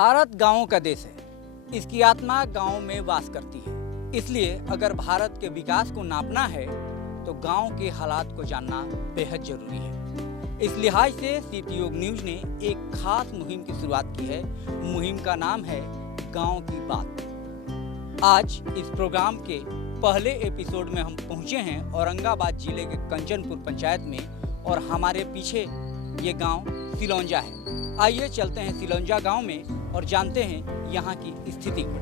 भारत गांवों का देश है। इसकी आत्मा गांव में वास करती है। इसलिए अगर भारत के विकास को नापना है तो गांव के हालात को जानना बेहद जरूरी है। इस लिहाज से सिटी योग न्यूज ने एक खास मुहिम की शुरुआत की है। मुहिम का नाम है गांव की बात। आज इस प्रोग्राम के पहले एपिसोड में हम पहुंचे हैं औरंगाबाद जिले के कंचनपुर पंचायत में और हमारे पीछे ये गांव सिलौंजा है। आइए चलते हैं सिलौंजा गांव में और जानते हैं यहाँ की स्थिति को।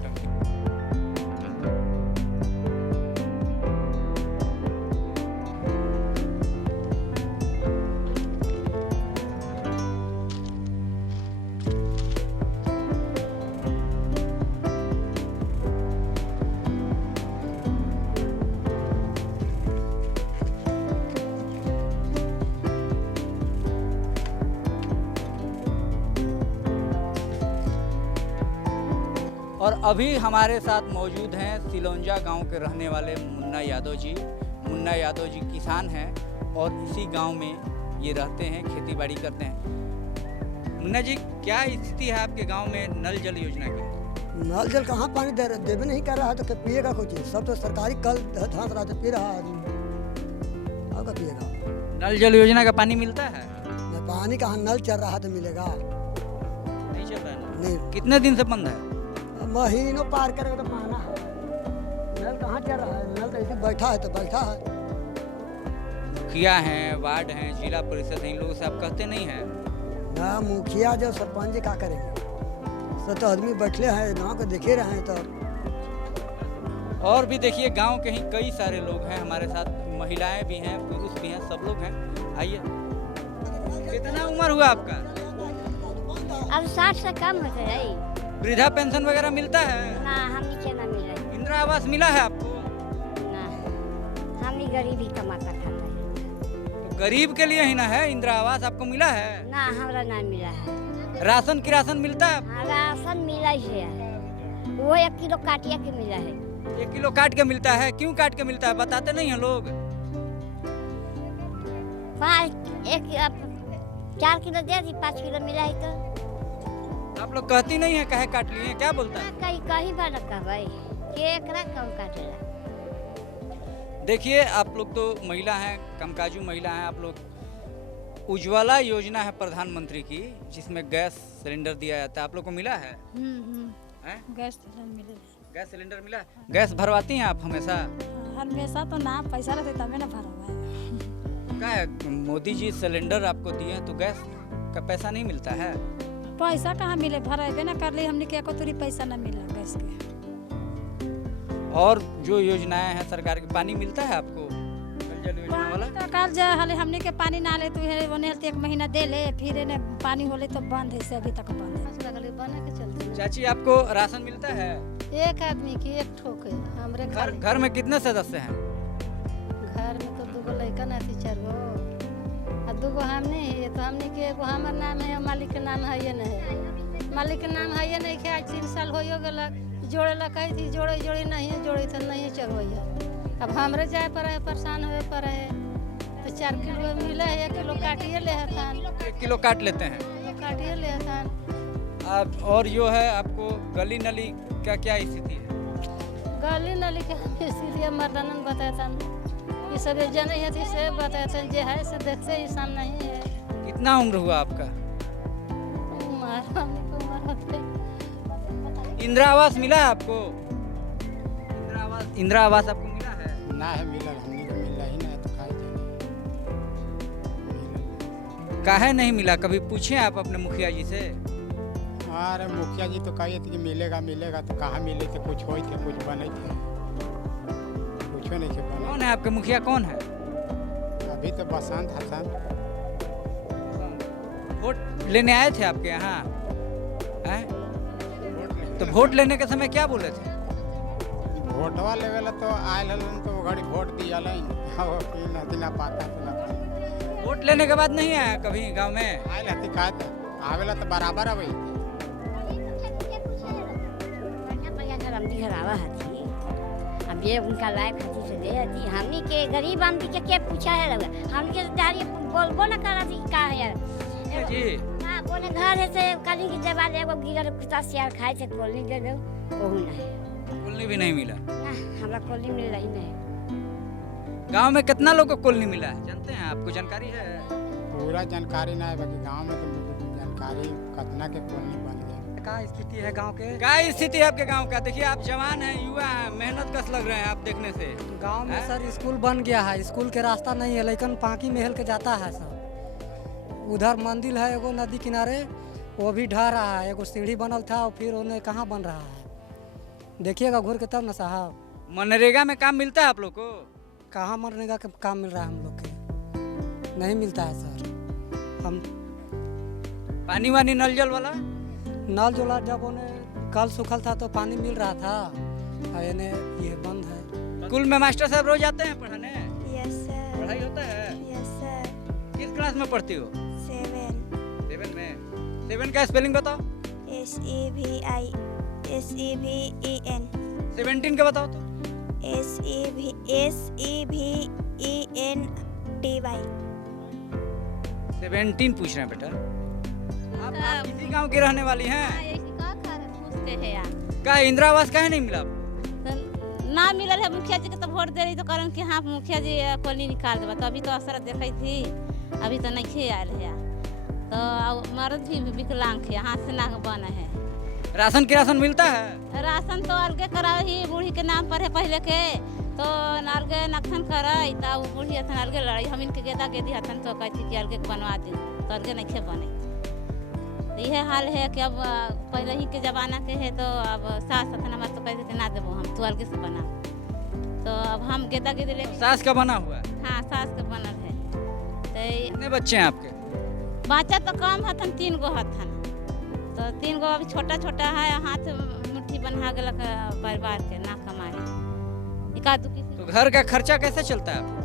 और अभी हमारे साथ मौजूद हैं सिलौंजा गांव के रहने वाले मुन्ना यादव जी। मुन्ना यादव जी किसान हैं और इसी गांव में ये रहते हैं, खेती बाड़ी करते हैं। मुन्ना जी, क्या स्थिति है आपके गांव में नल जल योजना की? नल जल कहाँ पानी देवे नहीं कर रहा है, तो क्या पिएगा कुछ? सब तो सरकारी कल धांस रहा तो पी रहा है आदमी, अब क्या पिएगा? नल जल योजना का पानी मिलता है? न पानी कहाँ, नल चल रहा है तो मिलेगा? नहीं चल रहा है। नहीं, कितने दिन से बंद है? महीनों पार करेगा तो माना है। नल कहाँ चल रहा है? नल तो ऐसे बैठा है तो बैठा है। मुखिया हैं, वार्ड हैं, जिला परिषद हैं, इन लोगों से आप कहते नहीं हैं? ना मुखिया जो सरपंच जी क्या करेंगे? सब तो आदमी बैठले हैं, गाँव को देखे रहे हैं। तो और भी देखिए गांव के ही कई सारे लोग हैं हमारे साथ, महिलाएं भी हैं, पुरुष भी हैं, सब लोग हैं। आइए, कितना उम्र हुआ आपका? अब 60 से कम हो गई। वृद्धा पेंशन वगैरह मिलता है? ना, हम नीचे ना मिला। इंदिरा आवास मिला है आपको? ना, हम ही गरीब ही कमाता खाता है। तो गरीब के लिए ही ना है इंदिरा आवास, आपको मिला है? ना, हमरा ना मिला है। राशन की राशन मिलता है? हाँ, राशन मिला ही है, वो 1 किलो काटिया के मिला है। 1 किलो काट के मिलता है? क्यों काट के मिलता है, बताते नहीं हैं लोग? 4 किलो दे दी, 5 किलो मिला है। तो आप लोग कहती नहीं है कहे काट लिए, क्या बोलता है? कहीं बार कहवाई कि एकरा कौन काटेला। देखिए, आप लोग तो महिला हैं, कामकाजू महिला हैं आप लोग। उज्ज्वला योजना है प्रधानमंत्री की, जिसमें गैस सिलेंडर दिया जाता है, आप लोग को मिला है? गैस सिलेंडर मिले। गैस सिलेंडर मिला? गैस भरवाती हैं आप हमेशा? हमेशा तो ना, पैसा रहते तभी ना भरवा है। क्या है, मोदी जी सिलेंडर आपको दिए हैं तो गैस का पैसा नहीं मिलता है? पैसा कहाँ मिले, भरेबे ना कर ली हमने, क्या को तुरी पैसा ना मिला गैस के। और जो योजनाएं हैं सरकार की, पानी मिलता है आपको? जल योजना वाला तो कल जा हाले हमने के पानी ना ले, तो है ओने 1 महीना दे ले, फिर इन्हें पानी होले तो बंद है, से अभी तक बंद है। लगले बना के चलते। चाची, आपको राशन मिलता है? एक आदमी की 1 ठोक है हमरे घर में कितने सदस्य हैं? घर में तो 2 लड़का ना थी, 4 गो और 2 हमने है। तो हमने के एगो हमर नाम है, मालिक के नाम है ये नहीं, मालिक के नाम है ये नहीं। के आज 3 साल हो गलक, जोड़े ला कही थी, जोड़े नहीं है, जोड़े तो नहीं चल भैया। अब हमरे जाए पर है, परेशान होए पर है। तो 4 किलो मिले है, 1 किलो काटिए ले हथान। 1 किलो काट लेते हैं? काटिए ले हथान। अब और जो है आपको गली नली क्या क्या स्थिति है? गली नली के स्थिति मर्दानन बतातन, ये सब जने है से बतातन, जे है से देखते ही साम नहीं है। कितना उम्र हुआ आपका? उम्र हमने होते। इंदिरा आवास मिला है आपको? इंदिरा आवास आपको मिला है? ना है, मिला हमने को मिला ही ना, तो खाए जाए। काहे नहीं मिला, कभी पूछे आप अपने मुखिया जी से? अरे मुखिया जी तो कही थी कि मिलेगा मिलेगा, तो कहाँ मिले थे? कुछ हो थे, कुछ बने थे, कुछ नहीं के बने। कौन है आपके मुखिया, कौन है? अभी तो बसंत हसन। वोट लेने आए थे आपके यहाँ? तो वोट लेने के समय क्या बोले थे? वोटवा लेवेला तो आयल हलन, तो वो घड़ी वोट दिया ना पाता तो ना। वोट लेने के बाद नहीं आया कभी गांव में? आयल हती का आवेला तो बराबर अबई। अब ये उनका लायक हती से दे दी, हमनी के गरीब आदमी के पूछा है, हमनी के बोलबो ना करा दी का है जी। हाँ, अपने घर है से काली की जवाल एगो गिगर कुत्ता सियार खाए से कोली दे दो ओहू नहीं कोल्नी भी नहीं मिला। ना हमरा कोली मिल रही नहीं। गांव में कितना लोग को कोल्नी मिला है जानते हैं, आपको जानकारी है? पूरा जानकारी ना है, बाकी गांव में तो जानकारी कितना के कॉलोनी बन गया। क्या स्थिति है गांव के? क्या स्थिति है आपके गांव का? देखिए आप जवान हैं, युवा हैं, मेहनत कस लग रहे हैं आप देखने से। गांव में हैं? सर स्कूल बन गया है, स्कूल के रास्ता नहीं है, लेकिन पांकी महल के जाता है सब। उधर मंदिर है एगो नदी किनारे, वो भी ढह रहा है। एगो सीढ़ी बनल था और फिर उन्हें कहाँ बन रहा है, देखिएगा घूर के तब ना साहब। मनरेगा में काम मिलता है आप लोग को? कहाँ मनरेगा का काम मिल रहा है हम लोग के? नहीं मिलता है सर। हम पानी वानी नल जल वाला? नल जोला जब उन्हें कल सूखल था तो पानी मिल रहा था, और इन्हें ये बंद है। स्कूल में मास्टर साहब रोज आते हैं पढ़ाने? Yes sir. पढ़ाई होता है? Yes sir. किस क्लास में पढ़ती हो? 7। 7 में। 7 का स्पेलिंग बताओ। SEVI SEVEN 17 का बताओ तो। SEVENTY 17 पूछ रहे हैं बेटा। आप किसी गांव की रहने वाली हैं? क्या इंदिरा आवास काहे नहीं मिला? ना मिलल है। मुखिया जी के तो वोट दे रही तो कारण कि हाँ मुखिया जी कॉलोनी निकाल देबा, तो अभी तो असर देखी थी, अभी तो नहीं आयल है। तो मर्द भी विकलांग है, हाथ से नाक बन है। राशन की राशन मिलता है? राशन तो अलगे करावे ही, बूढ़ी के नाम पर है पहले के, तो अलगे नक्शन कराई तो बूढ़ी हथन अलगे लड़ाई, हम इनके गेदा गेदी हथन तो कहती कि अलगे बनवा दी, तो अलगे नहीं बने। यह हाल है कि अब पहले ही के जमाना के है, तो अब सास हथन हमारे तो कहते थे ना देबो हम, तू अलगे से बना। तो अब हम गेदा गेदी ले। सास का बना हुआ है? हाँ सास के बनल है। तो कितने बच्चे हैं आपके? बच्चा तो कम हथन, 3 गो हथन, तो 3 गो अभी छोटा छोटा है, हाथ मुट्ठी बना गल परिवार के ना कमाए। तो घर का खर्चा कैसे चलता है आपका?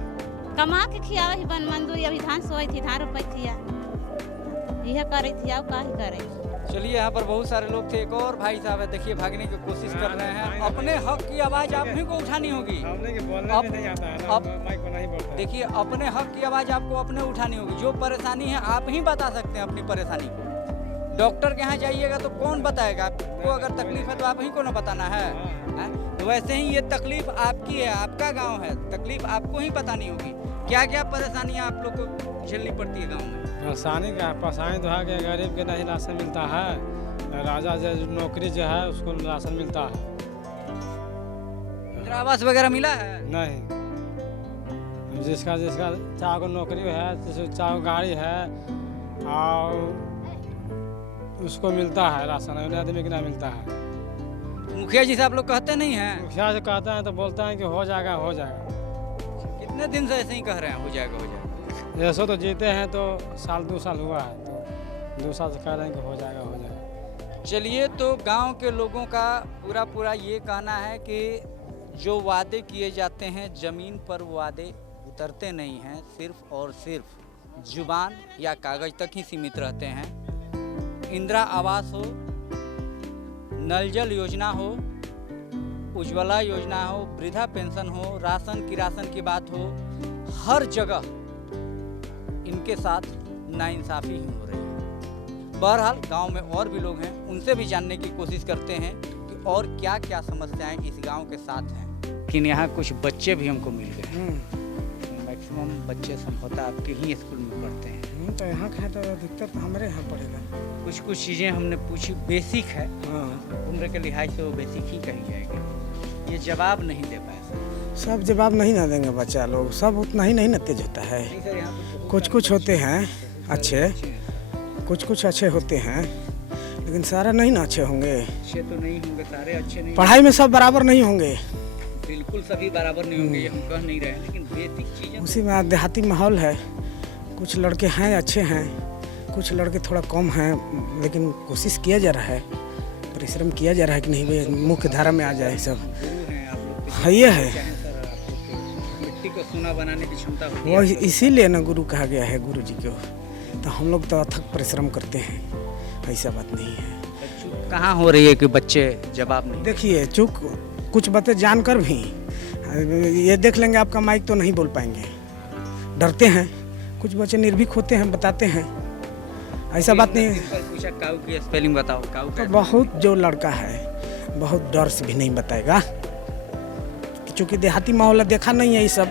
कमा के खियावे ही बन मंदूरी, अभी धान सोई थी, धान रोपाई थी, यह करे थी, अब का ही करे। चलिए यहाँ पर बहुत सारे लोग थे। एक और भाई साहब है, देखिए भागने की कोशिश कर रहे हैं। अपने हक की आवाज आप ही को उठानी होगी। देखिए अपने हक की आवाज आपको अपने उठानी होगी। जो परेशानी है आप ही बता सकते हैं अपनी परेशानी को। डॉक्टर के यहाँ जाइएगा तो कौन बताएगा आपको? अगर तकलीफ है तो आप ही को ना बताना है। तो वैसे ही ये तकलीफ आपकी है, आपका गांव है, तकलीफ आपको ही बतानी होगी। क्या क्या परेशानियां आप लोग को झेलनी पड़ती है गांव में? परेशानी तो है कि गरीब के नहीं राशन मिलता है, राजा जो नौकरी जो है उसको राशन मिलता है। इंदिरा आवास वगैरह मिला है? नहीं, जिसका चाहे को नौकरी है, चाहे गाड़ी है, और उसको मिलता है राशन, उन्हें आदमी को नहीं मिलता है। मुखिया जी से आप लोग कहते नहीं हैं? मुखिया से कहते हैं तो बोलते हैं कि हो जाएगा हो जाएगा। कितने दिन से ऐसे ही कह रहे हैं हो जाएगा हो जाएगा? ऐसे तो जीते हैं तो 1-2 साल हुआ है, तो 2 साल से कह रहे हैं कि हो जाएगा हो जाएगा। चलिए, तो गांव के लोगों का पूरा ये कहना है कि जो वादे किए जाते हैं ज़मीन पर वो वादे उतरते नहीं हैं, सिर्फ और सिर्फ जुबान या कागज़ तक ही सीमित रहते हैं। इंदिरा आवास हो, नल जल योजना हो, उज्ज्वला योजना हो, वृद्धा पेंशन हो, राशन की बात हो, हर जगह इनके साथ नाइंसाफ़ी ही हो रही है। बहरहाल गांव में और भी लोग हैं, उनसे भी जानने की कोशिश करते हैं कि और क्या क्या समस्याएं इस गांव के साथ हैं। लेकिन यहाँ कुछ बच्चे भी हमको मिल गए। मैक्सिमम बच्चे संभवतः आपके ही स्कूल में पढ़ते हैं। तो यहाँ का तो अधिकतर तो हमारे यहाँ पड़ेगा। कुछ चीज़ें हमने पूछी, बेसिक है, उम्र के लिहाज से वो बेसिक ही कही जाएगी। ये जवाब नहीं दे पाए। सब जवाब नहीं ना देंगे बच्चा लोग, सब उतना ही नहीं ना तेज होता है। कुछ होते हैं अच्छे, कुछ अच्छे होते हैं, लेकिन सारा नहीं ना अच्छे होंगे। अच्छे तो नहीं होंगे, सारे अच्छे नहीं। पढ़ाई में सब बराबर नहीं होंगे, बिल्कुल सभी बराबर नहीं होंगे, ये हम कह नहीं रहे हैं, लेकिन बेसिक चीज़ें उसी में देहाती माहौल है। कुछ लड़के हैं अच्छे हैं, कुछ लड़के थोड़ा कम हैं, लेकिन कोशिश किया जा रहा है, परिश्रम किया जा रहा है कि नहीं भाई मुख्य धारा में आ जाए सब। है ये है, मिट्टी को सोना बनाने की क्षमता होती वो है। इसीलिए ना गुरु कहा गया है, गुरु जी को। तो हम लोग तो अथक परिश्रम करते हैं, ऐसा बात नहीं है। चूक कहाँ हो रही है कि बच्चे जवाब नहीं? देखिए चूक कुछ बातें जानकर भी ये देख लेंगे आपका माइक तो नहीं बोल पाएंगे, डरते हैं। कुछ बच्चे निर्भीक होते हैं, बताते हैं, ऐसा बात नहीं। सिंपल पूछा काऊ की स्पेलिंग बताओ। काऊ तो बहुत जो लड़का है बहुत डर से भी नहीं बताएगा, क्योंकि देहाती माहौल देखा नहीं है ये सब।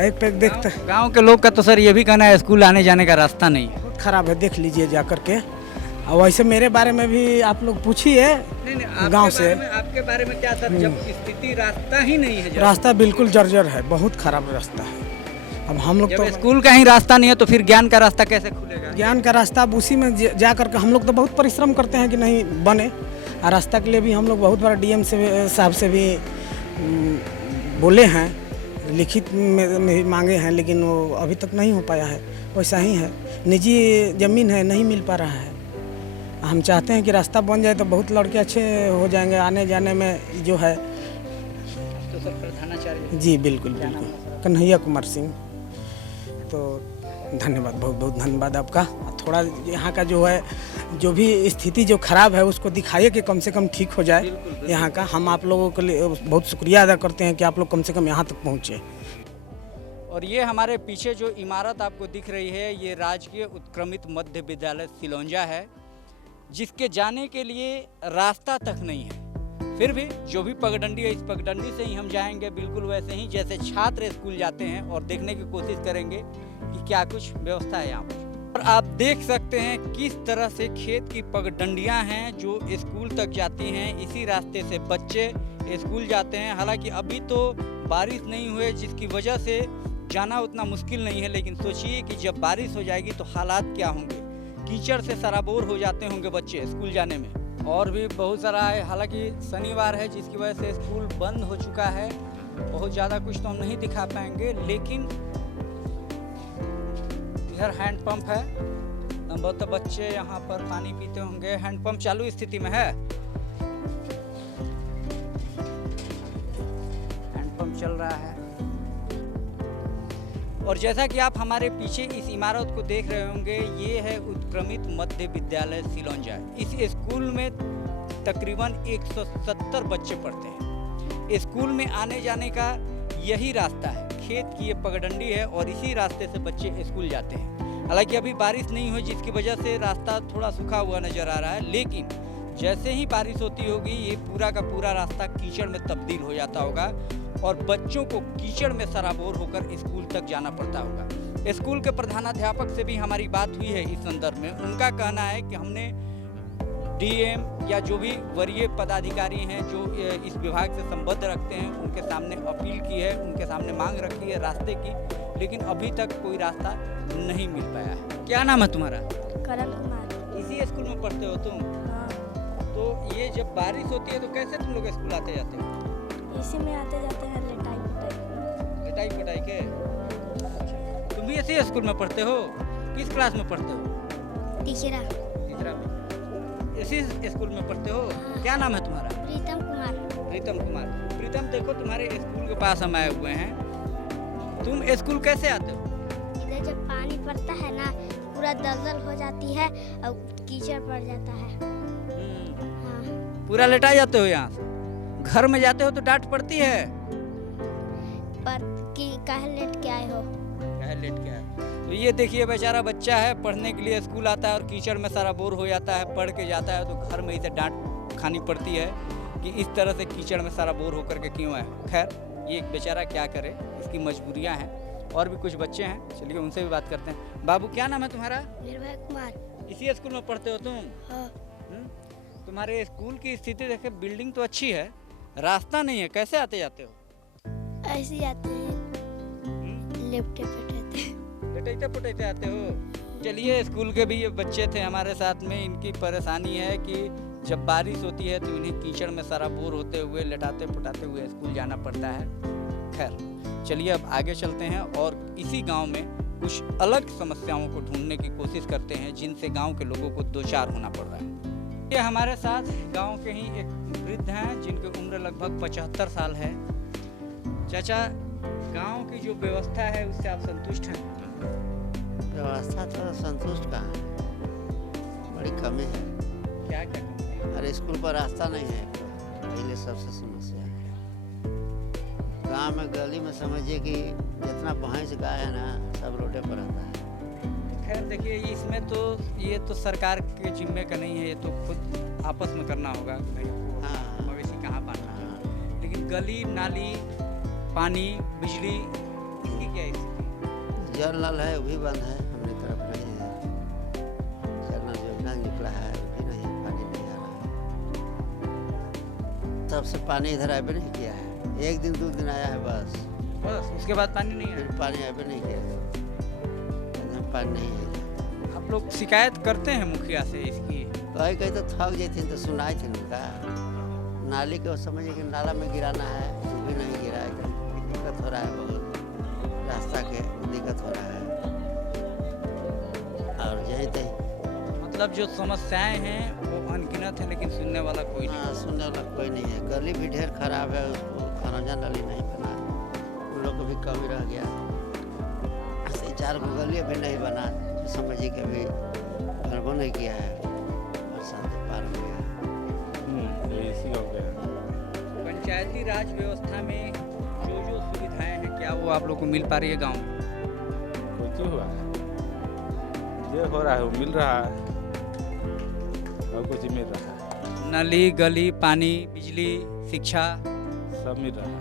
एक पे देखते गांव के लोग का तो सर ये भी कहना है स्कूल आने जाने का रास्ता नहीं है। बहुत खराब है, देख लीजिए जा करके। और वैसे मेरे बारे में भी आप लोग पूछिए गांव से। आपके बारे में क्या सर, जब स्थिति रास्ता ही नहीं है, रास्ता बिल्कुल जर्जर है, बहुत खराब रास्ता है। अब हम लोग तो स्कूल का ही रास्ता नहीं है तो फिर ज्ञान का रास्ता कैसे खुलेगा? ज्ञान का रास्ता अब उसी में जा करके हम लोग तो बहुत परिश्रम करते हैं कि नहीं बने। और रास्ता के लिए भी हम लोग बहुत बार डीएम से साहब से भी बोले हैं, लिखित में भी मांगे हैं, लेकिन वो अभी तक नहीं हो पाया है। वैसा ही है, निजी ज़मीन है, नहीं मिल पा रहा है। हम चाहते हैं कि रास्ता बन जाए तो बहुत लड़के अच्छे हो जाएंगे आने जाने में जो है। तो सर प्रधानाचार्य जी बिल्कुल बिल्कुल, कन्हैया कुमार सिंह। तो धन्यवाद, बहुत बहुत धन्यवाद आपका। थोड़ा यहाँ का जो है जो भी स्थिति जो खराब है उसको दिखाइए कि कम से कम ठीक हो जाए यहाँ का। हम आप लोगों के लिए बहुत शुक्रिया अदा करते हैं कि आप लोग कम से कम यहाँ तक पहुँचे। और ये हमारे पीछे जो इमारत आपको दिख रही है ये राजकीय उत्क्रमित मध्य विद्यालय सिलौंजा है, जिसके जाने के लिए रास्ता तक नहीं है। फिर भी जो भी पगडंडी है इस पगडंडी से ही हम जाएंगे, बिल्कुल वैसे ही जैसे छात्र स्कूल जाते हैं, और देखने की कोशिश करेंगे कि क्या कुछ व्यवस्था है यहाँ पर। और आप देख सकते हैं किस तरह से खेत की पगडंडियाँ हैं जो स्कूल तक जाती हैं। इसी रास्ते से बच्चे स्कूल जाते हैं। हालांकि अभी तो बारिश नहीं हुई जिसकी वजह से जाना उतना मुश्किल नहीं है, लेकिन सोचिए कि जब बारिश हो जाएगी तो हालात क्या होंगे। कीचड़ से सराबोर हो जाते होंगे बच्चे स्कूल जाने में। और भी बहुत सारा है, हालांकि शनिवार है जिसकी वजह से स्कूल बंद हो चुका है। बहुत ज़्यादा कुछ तो हम नहीं दिखा पाएंगे, लेकिन इधर हैंडपंप है। संभवतः बच्चे यहाँ पर पानी पीते होंगे। हैंडपंप चालू स्थिति में है, हैंडपंप चल रहा है। और जैसा कि आप हमारे पीछे इस इमारत को देख रहे होंगे, ये है उत्क्रमित मध्य विद्यालय सिलौंजा। इस स्कूल में तकरीबन 170 बच्चे पढ़ते हैं। स्कूल में आने जाने का यही रास्ता है, खेत की ये पगडंडी है और इसी रास्ते से बच्चे स्कूल जाते हैं। हालांकि अभी बारिश नहीं हुई जिसकी वजह से रास्ता थोड़ा सूखा हुआ नजर आ रहा है, लेकिन जैसे ही बारिश होती होगी ये पूरा का पूरा रास्ता कीचड़ में तब्दील हो जाता होगा और बच्चों को कीचड़ में सराबोर होकर स्कूल तक जाना पड़ता होगा। स्कूल के प्रधानाध्यापक से भी हमारी बात हुई है इस संदर्भ में। उनका कहना है कि हमने डीएम या जो भी वरीय पदाधिकारी हैं जो इस विभाग से संबद्ध रखते हैं उनके सामने अपील की है, उनके सामने मांग रखी है रास्ते की, लेकिन अभी तक कोई रास्ता नहीं मिल पाया है। क्या नाम है तुम्हारा? करण कुमार। इसी स्कूल में पढ़ते हो तुम? हाँ। तो ये जब बारिश होती है तो कैसे तुम लोग स्कूल आते जाते हो? इसी में आते जाते हैं, लिटाई पटाई के। तुम भी इसी स्कूल में पढ़ते हो? किस क्लास में पढ़ते हो? तीसरा में। इसी स्कूल में पढ़ते हो? क्या नाम है तुम्हारा? प्रीतम कुमार। प्रीतम कुमार। प्रीतम, देखो तुम्हारे स्कूल के पास हम आए हुए हैं। तुम स्कूल कैसे आते हो? इधर जब पानी पड़ता है ना पूरा दलदल हो जाती है और कीचड़ पड़ जाता है। हाँ। पूरा लेटा जाते हो यहाँ से? घर में जाते हो तो डांट पड़ती है? पर कि काहे लेट के आए हो? काहे लेट के आए? तो ये देखिए बेचारा बच्चा है, पढ़ने के लिए स्कूल आता है और कीचड़ में सारा बोर हो जाता है, पढ़ के जाता है तो घर में इसे डांट खानी पड़ती है कि इस तरह से कीचड़ में सारा बोर होकर के क्यों आए। खैर ये बेचारा क्या करे, इसकी मजबूरियाँ हैं। और भी कुछ बच्चे हैं, चलिए उनसे भी बात करते हैं। बाबू, क्या नाम है तुम्हारा? निर्भय कुमार। इसी स्कूल में पढ़ते हो तुम? हाँ। तुम्हारे स्कूल की स्थिति देखे, बिल्डिंग तो अच्छी है, रास्ता नहीं है, कैसे आते जाते हो? ऐसे ही आते हैं, लेपटे पुटते आते हो। चलिए, स्कूल के भी ये बच्चे थे हमारे साथ में, इनकी परेशानी है कि जब बारिश होती है तो इन्हें कीचड़ में सराबोर होते हुए लटाते पुटाते हुए स्कूल जाना पड़ता है। खैर चलिए अब आगे चलते हैं और इसी गांव में कुछ अलग समस्याओं को ढूंढने की कोशिश करते हैं जिनसे गांव के लोगों को दो चार होना पड़ रहा है। ये हमारे साथ गांव के ही एक वृद्ध हैं जिनकी उम्र लगभग 75 साल है। चाचा, गांव की जो व्यवस्था है उससे आप संतुष्ट हैं? व्यवस्था तो संतुष्ट कहाँ है, बड़ी कमी है। क्या क्या कमी है? अरे स्कूल पर रास्ता नहीं है, पहले सबसे समस्या है। गांव में गली में समझिए कि जितना भैंस गाय है ना सब रोडे पर रहता है, खैर देखिए इसमें तो ये तो सरकार के जिम्मे का नहीं है, ये तो खुद आपस में करना होगा कि भाई हाँ। मवेशी कहाँ पालना है। लेकिन गली नाली पानी बिजली इसकी क्या स्थिति? जल नल है वो भी बंद है, हमारी तरफ नहीं है। जल नल योजना निकला है वो भी नहीं, पानी नहीं आ रहा है। तब से पानी इधर आए नहीं किया है, 1 दिन 2 दिन आया है बस उसके बाद पानी नहीं फिर है। पानी आए नहीं किया, एकदम पानी नहीं है। आप लोग शिकायत करते हैं मुखिया से इसकी? कहीं कहीं तो थक जाती तो सुनाई थी उनका। नाली को समझिए कि नाला में गिराना है वो भी नहीं गिरा है, दिक्कत हो रहा है बहुत, रास्ता के दिक्कत हो रहा है। और यही तही मतलब जो समस्याएं हैं वो अनगिनत है, लेकिन सुनने वाला कोई नहीं। हाँ, सुनने वाला कोई नहीं है। गली भी ढेर खराब है, उसको खनौजा नाली नहीं बना, उन लोग को भी कमी रह गया। ऐसे 4 गो गली भी नहीं बना, जो समझिए कि अभी बनबो नहीं किया है, बरसात पार हो गया। इसी हो गया। पंचायती राज व्यवस्था में जो जो सुविधाएं हैं क्या वो आप लोग को मिल पा रही है गाँव में? कुछ हुआ है, ये हो रहा है वो मिल रहा है और कुछ मिल रहा है। नली गली पानी बिजली शिक्षा सब मिल रहा है।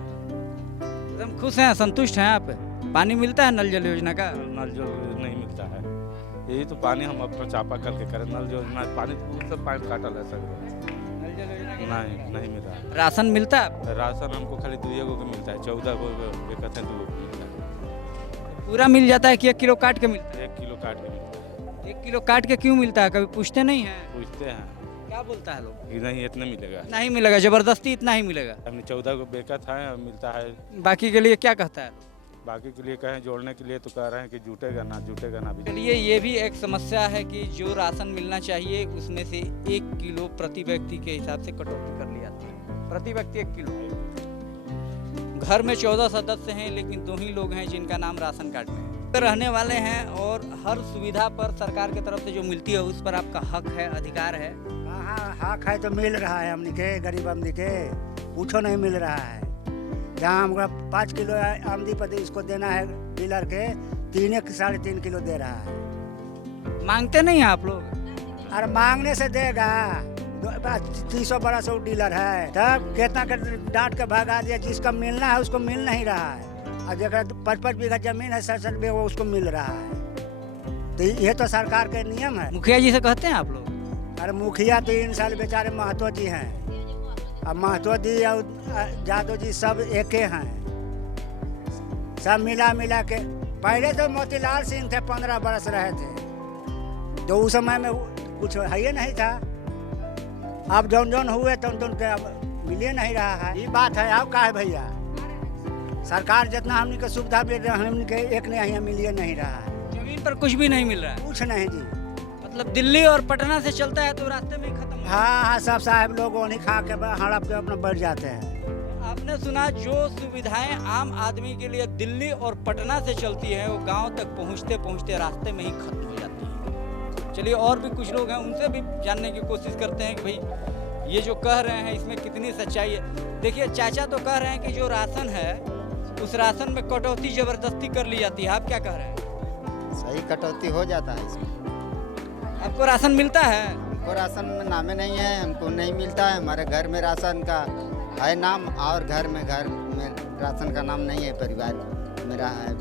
एकदम खुश हैं, संतुष्ट हैं आप? पानी मिलता है नल जल योजना का? नल जल नहीं मिलता है, यही तो पानी हम अपना चापा करके करें। नल योजना पानी सब पाइप काटल है सब, नल जल योजना के नहीं मिल रहा है। राशन मिलता है? राशन हमको खाली 2 गो का मिलता है, 14 गो कहते हैं 2 गो मिलता है। पूरा मिल जाता है कि 1 किलो काट के मिलता 1 किलो काट के मिलता है। 1 किलो काट के क्यों मिलता है? कभी पूछते नहीं हैं? पूछते हैं क्या बोलता है लोग? कि नहीं इतना मिलेगा, नहीं मिलेगा, जबरदस्ती इतना ही मिलेगा। हमने 14 गो बेकत है मिलता है। बाकी के लिए क्या कहता है? बाकी के लिए कहें जोड़ने के लिए तो कह रहे हैं कि जुटेगा ना भी। चलिए ये भी एक समस्या है कि जो राशन मिलना चाहिए उसमें से 1 किलो प्रति व्यक्ति के हिसाब से कटौती कर ली जाती है। प्रति व्यक्ति 1 किलो। घर में 14 सदस्य हैं लेकिन 2 ही लोग हैं जिनका नाम राशन कार्ड में है। रहने वाले हैं और हर सुविधा पर सरकार की तरफ से जो मिलती है उस पर आपका हक है, अधिकार है। हाँ, हक है तो मिल रहा है। हमने के गरीब आदमी के पूछो नहीं मिल रहा है। जहाँ हमको 5 किलो आमदी पति इसको देना है डीलर के, 3.5 किलो दे रहा है। मांगते नहीं हैं आप लोग? अरे मांगने से देगा, 300-1200 डीलर है, तब कितना डांट के भगा दिया। जिसका मिलना है उसको मिल नहीं रहा है, और जगह 5-5 बीघा जमीन है 60 बीघा उसको मिल रहा है। तो ये तो सरकार के नियम है। मुखिया जी से कहते हैं आप लोग? अरे मुखिया तो इन साल बेचारे महतो जी हैं, अब महतो जी और जादव जी सब एक हैं, सब मिला के। पहले तो मोतीलाल सिंह थे, 15 बरस रहे थे, तो उस समय में कुछ है ही नहीं था। अब जौन हुए तो के अब मिले नहीं रहा है। ये बात है। अब का है भैया, सरकार जितना हमने के सुविधा दे रहे हैं, हमने के एक नहीं मिलिए नहीं रहा है। जमीन पर कुछ भी नहीं मिल रहा है? कुछ नहीं जी। मतलब दिल्ली और पटना से चलता है तो रास्ते में ही खत्म। हाँ, सब साहब लोग वहीं खा के हड़प के अपना बैठ जाते हैं। आपने सुना जो सुविधाएं आम आदमी के लिए दिल्ली और पटना से चलती है वो गांव तक पहुंचते पहुंचते रास्ते में ही खत्म हो जाती है। चलिए और भी कुछ लोग हैं, उनसे भी जानने की कोशिश करते हैं कि भाई ये जो कह रहे हैं इसमें कितनी सच्चाई है। देखिए चाचा तो कह रहे हैं कि जो राशन है उस राशन में कटौती जबरदस्ती कर ली जाती है। आप क्या कह रहे हैं? सही कटौती हो जाता है इसमें। आपको राशन मिलता है? हमको राशन में नामे नहीं है, हमको नहीं मिलता है। हमारे घर में राशन का है नाम, और घर में राशन का नाम नहीं है। परिवार मेरा है।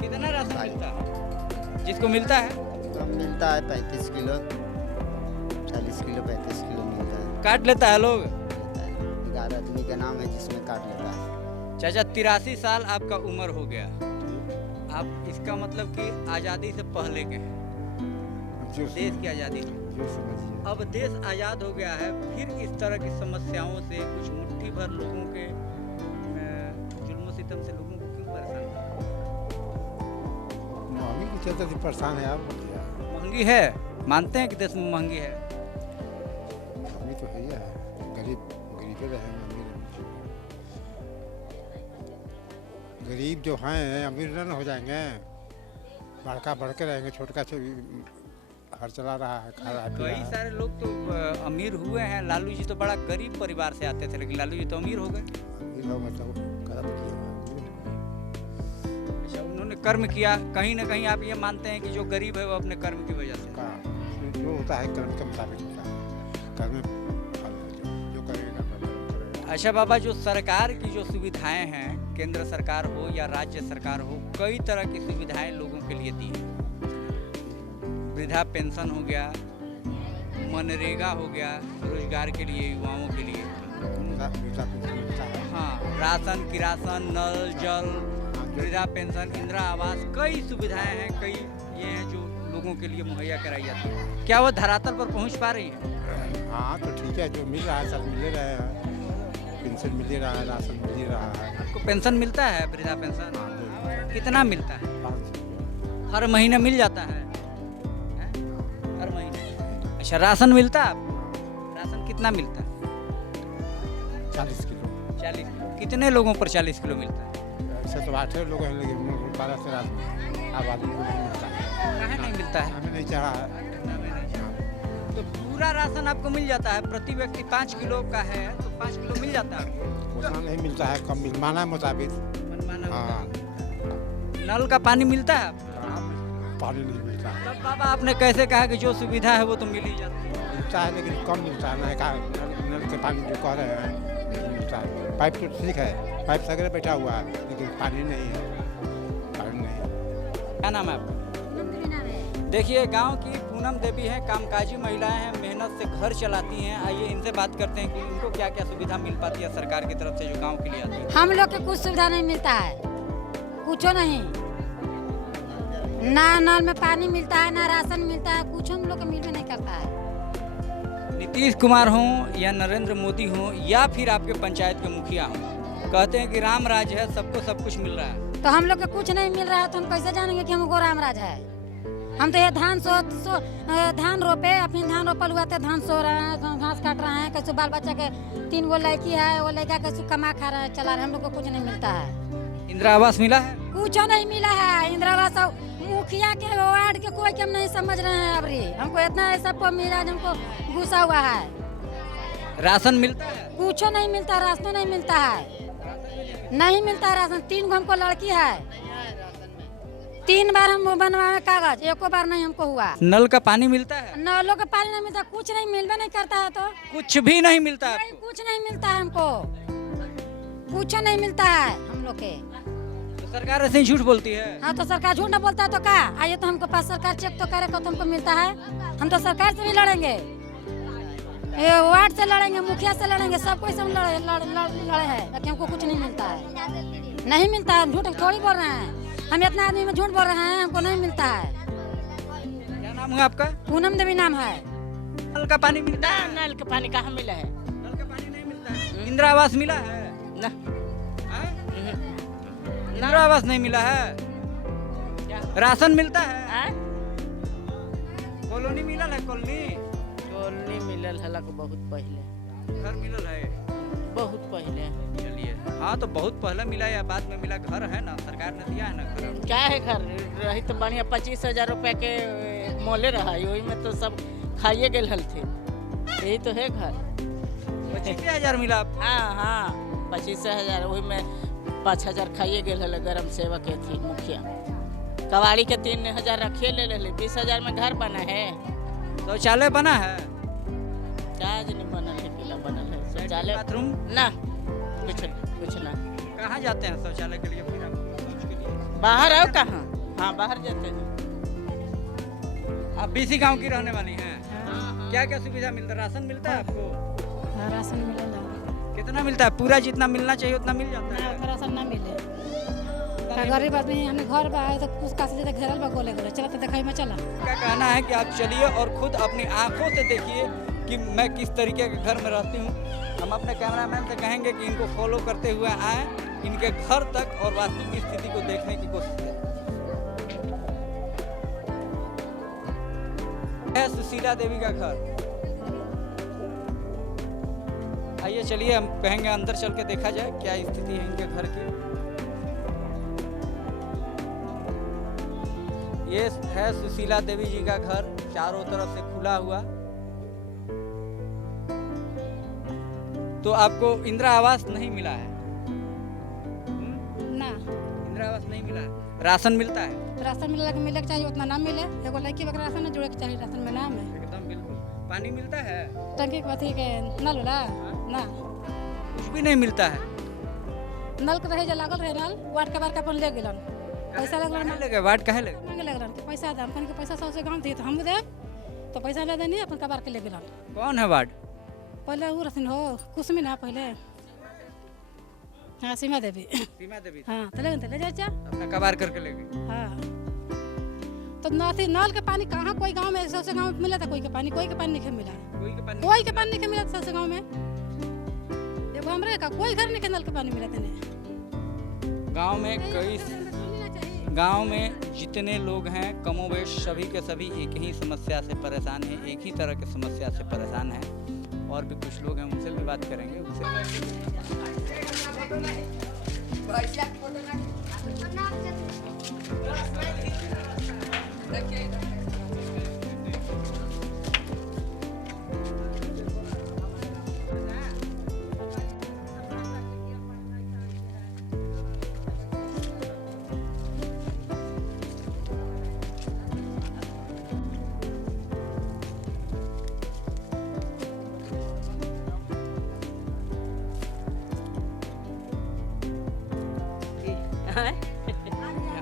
कितना राशन मिलता है? जिसको मिलता है तो मिलता है 35 किलो, 40 किलो, 35 किलो मिलता है। काट लेता है लोग? 11 आदमी का नाम है जिसमें काट लेता है। चाचा 83 साल आपका उम्र हो गया, आप इसका मतलब कि आज़ादी से पहले के हैं, देश की आज़ादी। अब देश आज़ाद हो गया है, फिर इस तरह की समस्याओं से कुछ मुट्ठी भर लोगों के जुल्म सितम से लोगों को क्यों परेशान? महंगी की चलते से परेशान है आप। महंगी है, मानते हैं कि देश में महंगी है? महंगी तो है ही है, गरीबे रहेंगे, गरीब जो हैं अमीर न हो जाएंगे। बड़का बढ़के रहेंगे, छोटका से हर चला रहा है, खा रहा है। कई सारे लोग तो अमीर हुए हैं। लालू जी तो बड़ा गरीब परिवार से आते थे, लेकिन लालू जी तो अमीर हो गए। अमीर हो मतलब कर्म किए। अच्छा, उन्होंने उन्होंने कर्म किया, कहीं ना कहीं आप ये मानते हैं कि जो गरीब है वो अपने कर्म की वजह से, जो होता है कर्म के मुताबिक होता है, कर्म फल है, जो करेगा करेगा। अच्छा बाबा, जो सरकार की जो सुविधाएं हैं, केंद्र सरकार हो या राज्य सरकार हो, कई तरह की सुविधाएं लोगों के लिए दी हैं। वृद्धा पेंशन हो गया, मनरेगा हो गया, रोजगार के लिए, युवाओं के लिए, हाँ, राशन, किरासन, नल जल, वृद्धा पेंशन, इंदिरा आवास, कई सुविधाएं हैं, कई ये हैं जो लोगों के लिए मुहैया कराई जाती है। क्या वो धरातल पर पहुंच पा रही है? हाँ तो ठीक है, जो मिल रहा है सब मिल रहा है, पेंशन मिल रहा है, राशन मिल रहा है। आपको पेंशन मिलता है, वृद्धा पेंशन कितना मिलता है? हर महीने मिल जाता है? हर महीने। अच्छा, राशन मिलता है आपको? राशन कितना मिलता है? 40 किलो। 40 किलो। कितने लोगों पर 40 किलो मिलता है? ऐसे तो 8 लोग हैं, लेकिन 12 से आबादी को नहीं मिलता है। कहाँ नहीं मिलता है? हमें नहीं चढ़ा है। तो पूरा राशन आपको मिल जाता है? प्रति व्यक्ति 5 किलो का है तो 5 किलो मिल जाता है आपको? उतना नहीं मिलता है, कम मनमाना मुताबिक। हाँ। नल का पानी मिलता है आपको? पानी नहीं मिलता। तब बाबा आपने कैसे कहा कि जो सुविधा है वो तो मिल ही जाती है? मिलता है लेकिन कम मिलता है, नल के पानी जो कह रहे हैं नहीं मिलता है। पाइप तो ठीक है, पाइप सगरे बैठा हुआ है, लेकिन पानी नहीं है, पानी नहीं। क्या नाम है आपका? देखिए, गांव की पूनम देवी हैं, कामकाजी महिलाएं हैं, मेहनत से घर चलाती हैं। आइए इनसे बात करते हैं कि इनको क्या क्या सुविधा मिल पाती है सरकार की तरफ से जो गांव के लिए आती है। हम लोग के कुछ सुविधा नहीं मिलता है, कुछ नहीं, ना नल में पानी मिलता है, ना राशन मिलता है, कुछ हम लोग को मिलवे नहीं करता है। नीतीश कुमार हों या नरेंद्र मोदी हों या फिर आपके पंचायत के मुखिया हों, कहते हैं कि राम राज है, सबको सब कुछ मिल रहा है। तो हम लोग को कुछ नहीं मिल रहा है तो हम कैसे जानेंगे कि हमको राम राज है? हम तो ये धान रोपे, अपनी धान रोपल हुआ तो धान सो रहे हैं, घास काट रहे हैं, कैसे बाल बच्चा के 3 गो लड़की है, वो लड़का कैसे कमा खा रहे हैं, चला रहे हैं, हम लोग को कुछ नहीं मिलता है। इंदिरा आवास मिला है? कुछ नहीं मिला है। इंदिरा आवास मुखिया के वार्ड के कोई के हम नहीं समझ रहे हैं अभी। हमको इतना सबको मिला, हमको गुस्सा हुआ है। राशन मिलता है? कुछ नहीं मिलता, राशन नहीं मिलता है, नहीं मिलता राशन। 3 गो हमको लड़की है, 3 बार हम बनवाए कागज, एको बार नहीं हमको हुआ। नल का पानी मिलता है? नलों का पानी नहीं मिलता, कुछ नहीं, मिलवे नहीं करता है। तो कुछ भी नहीं मिलता है? कुछ नहीं मिलता है हमको, कुछ नहीं मिलता है हम लोग के। तो सरकार ऐसे ही झूठ बोलती है? हाँ, तो सरकार झूठ न बोलता है तो क्या? आइए तो हमको पास सरकार चेक तो करे तो हमको मिलता है। हम तो सरकार से भी लड़ेंगे, वार्ड से लड़ेंगे, मुखिया से लड़ेंगे, सब कोई से हम लड़े हैं, लेकिन हमको कुछ नहीं मिलता है, नहीं मिलता है। झूठ थोड़ी बोल रहे हैं, हम इतना आदमी में झूठ बोल रहे हैं, हमको नहीं मिलता है। क्या नाम है आपका? पूनम देवी नाम है। नल का पानी मिलता है? नल का पानी कहाँ मिला है? नल का पानी नहीं मिलता है। इंदिरा आवास मिला है? ना। इंदिरा आवास नहीं मिला है? राशन मिलता है? कॉलोनी मिलल है? कॉलोनी मिलल है बहुत पहले। घर मिलल है? बहुत पहले। चलिए, हाँ तो बहुत पहले मिला या बाद में मिला? घर है ना, सरकार ने दिया है ना घर। क्या है घर रही तो बढ़िया, 25,000 रुपए के मोले रहा, वही में तो सब खाइए गए हलथिन, यही तो है घर। 25,000 मिला आपको? हाँ हाँ, 25,000, वही में 5,000 खाइए गए हल। गरम सेवा के थी मुखिया, कबाड़ी के 3,000 रखिए ले ले, 20,000 में घर बना है। शौचालय बना है? क्या नहीं बनल है, किला बनल है शौचालय, बाथरूम ना, कुछ ना। कहाँ जाते हैं शौचालय के लिए? फिर आप शौच के लिए बाहर आओ कहाँ? हाँ, बाहर जाते हैं। आप बीसी गांव की रहने वाली हैं? क्या क्या सुविधा मिलता है? राशन मिलता है आपको? हाँ, राशन मिलेगा। कितना मिलता है? पूरा जितना मिलना चाहिए उतना मिल जाता है? राशन ना मिले, गरीब आदमी हमने घर बाहर तो कुछ का से घेरल बा गोले गोले, चला तो दिखाई में चला। क्या कहना है कि आप चलिए और खुद अपनी आंखों से देखिए कि मैं किस तरीके के घर में रहती हूँ। हम अपने कैमरामैन से कहेंगे कि इनको फॉलो करते हुए आएँ, इनके घर तक और वास्तविक स्थिति को देखने की कोशिश करें। है सुशीला देवी का घर। आइए चलिए, हम कहेंगे अंदर चल के देखा जाए क्या स्थिति है इनके घर की। ये है सुशीला देवी जी का घर, चारों तरफ से खुला हुआ। तो आपको इंदिरा आवास नहीं मिला है? ना, इंदिरा आवास नहीं मिला है। राशन मिलता है? राशन मिले के चाहिए, उतना ना मिले। एगो लड़की वगैरह राशन ना जुड़े के चाहिए, राशन में नाम है। एकदम बिल्कुल। पानी मिलता है? टंकी के अथी के नल होला ना, कुछ भी नहीं मिलता है। नल के रहे जो लागल रहे नल, वार्ड के बार के अपन ले गेलन, पैसा लगलन। लगे वार्ड काहे लगे? मांगे लगलन कि पैसा दे, हमकन के पैसा 100 से गांव थी तो हम दे, तो पैसा ले देनी अपन कबार के ले गेलन। कौन है वार्ड? पहले वो रसिन हो कुसमी ना पहले, हाँ सीमा देवी। सीमा देवी। हाँ तो ले जा अपना कबार करके ले गए। हाँ तो नल के पानी कहाँ कोई गांव में, 100 से गांव में मिला था कोई के पानी नहीं मिला, कोई के पानी नहीं मिला 100 से गांव में। एगो हमरे का कोई घर नहीं के नल के पानी मिला था। गांव में जितने लोग हैं कमोबेश सभी के सभी एक ही समस्या से परेशान हैं, एक ही तरह की समस्या से परेशान हैं। और भी कुछ लोग हैं, उनसे भी बात करेंगे।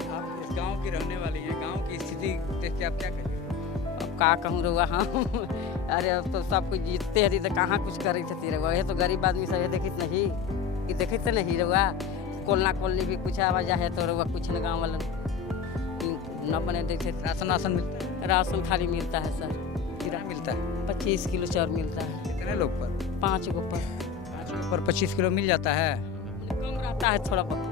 आप इस गांव की रहने वाली हैं, गांव की स्थिति देख के आप क्या कहेंगे? अब का कहूँ रहुआ हम अरे अब तो सब कुछ जीतते हरी तो कहाँ कुछ करे थे रहुआ, ये तो गरीब आदमी सब देखित नहीं कि देखित नहीं रहुआ। कोलना कोलनी भी कुछ आवाज है तो रहुआ कुछ न गाँव वाला न बने देखे। राशन मिलता है? राशन खाली मिलता है सर। कितना मिलता है? 25 किलो चाउर मिलता है। कितने लोग पर? 5 गो पर। 5 गो पर 25 किलो मिल जाता है? कम रहता है थोड़ा बहुत।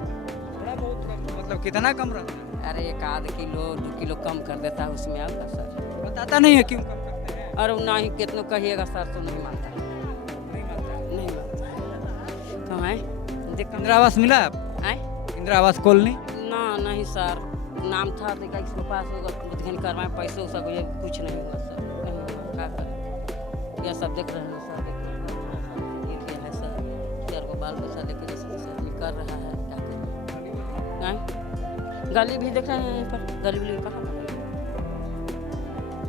थोड़ा बहुत कम मतलब कितना कम रहता है? अरे 1 किलो 2 किलो कम कर देता है उसमें आपका सर। बताता नहीं है क्यों कम करते हैं? और ना ही कितना कहिएगा सर तो नहीं मानता है। नहीं मानता कहाँ है? इंदिरा आवास मिला आप? इंदिरा आवास कॉलोनी? ना नहीं सर, नाम था देखा इसके पास होगा बुद्धगन करवाए, पैसे उसा को ये कुछ नहीं हुआ सर। नहीं हुआ क्या करें, यह सब देख रहे हैं सर, देख रहे हैं है सर। 4 को बाल बच्चा लेकर जैसे आदमी कर रहा है, क्या करें। गली भी देख रहे हैं यहाँ पर, गली भी कहाँ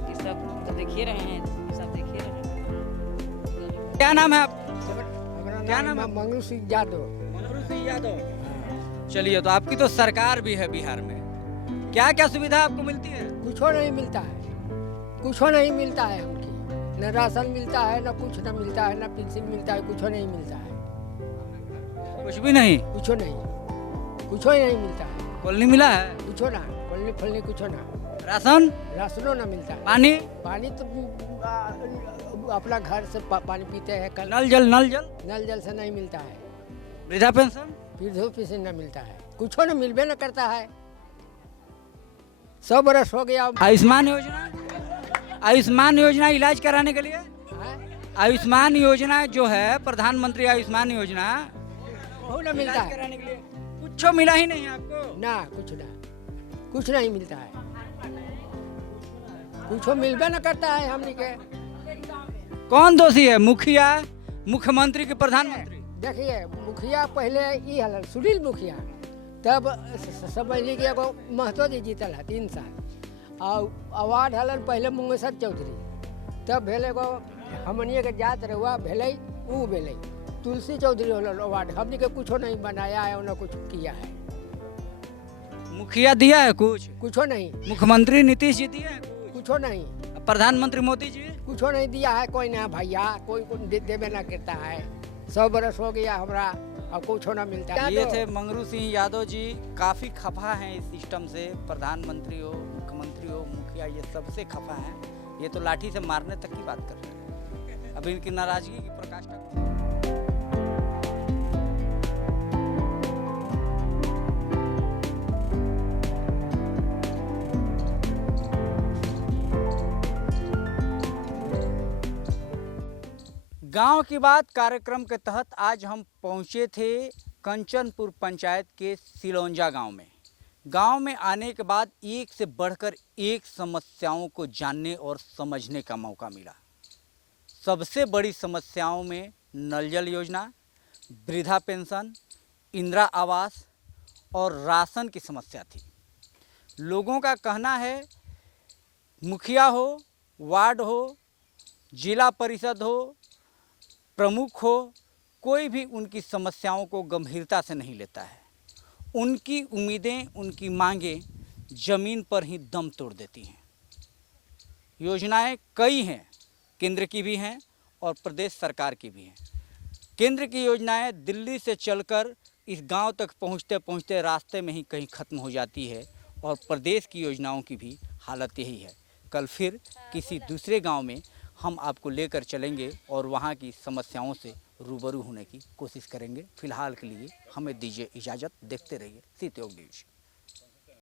ये सब तो देख ही रहे हैं, सब देख ही रहे हैं। क्या नाम है आप? क्या नाम है? मंगरू सिंह यादव। मंगरू सिंह यादव। चलिए, तो आपकी तो सरकार भी है बिहार में, क्या क्या सुविधा आपको मिलती है? कुछ नहीं मिलता है, कुछ नहीं मिलता है हमकी, न राशन मिलता है, न कुछ न मिलता है, न पेंशन मिलता है, कुछ नहीं मिलता है। कुछ भी नहीं? कुछ नहीं, कुछ ही नहीं मिलता है। कॉलोनी मिला है? कुछ ना, कॉलोनी फलनी कुछ ना। राशन? राशनो ना मिलता है। पानी? पानी तो अपना घर से पानी पीते हैं। नल जल? नल जल से नहीं मिलता है। वृद्धा पेंशन? वृद्धा पेंशन न मिलता है, कुछ न मिलबे न करता है। 100 बरस हो गया। आयुष्मान योजना? आयुष्मान योजना इलाज कराने के लिए? आयुष्मान योजना जो है प्रधानमंत्री आयुष्मान योजना, वो न मिलता है कराने के लिए कुछ मिला ही नहीं आपको? ना, कुछ नहीं मिलता है, कुछ मिलबे न करता है हमनी के। कौन दोषी है, मुखिया, मुख्यमंत्री की प्रधानमंत्री? देखिए, मुखिया पहले ये हल सुनील मुखिया, तब समझ लीजिए एगो महतो जी जीतल है 3 साल, और अवार्ड हलन पहले मुंगेश्वर चौधरी, तब भेल एगो हमनिए के जात रहुआ भेले, वो भेले तुलसी चौधरी हलन अवार्ड। हमनी के कुछ नहीं बनाया है, उन्होंने कुछ किया है। मुखिया दिया है कुछ? कुछ नहीं। मुख्यमंत्री नीतीश जी दिए हैं कुछ नहीं। प्रधानमंत्री मोदी जी? कुछ नहीं दिया है, कोई ना भैया, कोई देवे ना करता है। 100 बरस हो गया हमरा, अब कुछ ना मिलता है। ये थे मंगरू सिंह यादव जी, काफ़ी खफा हैं इस सिस्टम से। प्रधानमंत्री हो, मुख्यमंत्री हो, मुखिया, ये सबसे खफा हैं। ये तो लाठी से मारने तक की बात कर रहे हैं। अब इनकी नाराजगी की प्रकाष्ठा गांव की बात कार्यक्रम के तहत आज हम पहुंचे थे कंचनपुर पंचायत के सिलौंजा गांव में। गांव में आने के बाद एक से बढ़कर एक समस्याओं को जानने और समझने का मौका मिला। सबसे बड़ी समस्याओं में नल जल योजना, वृद्धा पेंशन, इंदिरा आवास और राशन की समस्या थी। लोगों का कहना है मुखिया हो, वार्ड हो, जिला परिषद हो, प्रमुख हो, कोई भी उनकी समस्याओं को गंभीरता से नहीं लेता है। उनकी उम्मीदें, उनकी मांगें ज़मीन पर ही दम तोड़ देती हैं। योजनाएं कई हैं, केंद्र की भी हैं और प्रदेश सरकार की भी हैं। केंद्र की योजनाएं दिल्ली से चलकर इस गांव तक पहुंचते पहुंचते रास्ते में ही कहीं ख़त्म हो जाती है और प्रदेश की योजनाओं की भी हालत यही है। कल फिर किसी दूसरे गांव में हम आपको लेकर चलेंगे और वहां की समस्याओं से रूबरू होने की कोशिश करेंगे। फिलहाल के लिए हमें दीजिए इजाज़त। देखते रहिए सीते न्यूज़।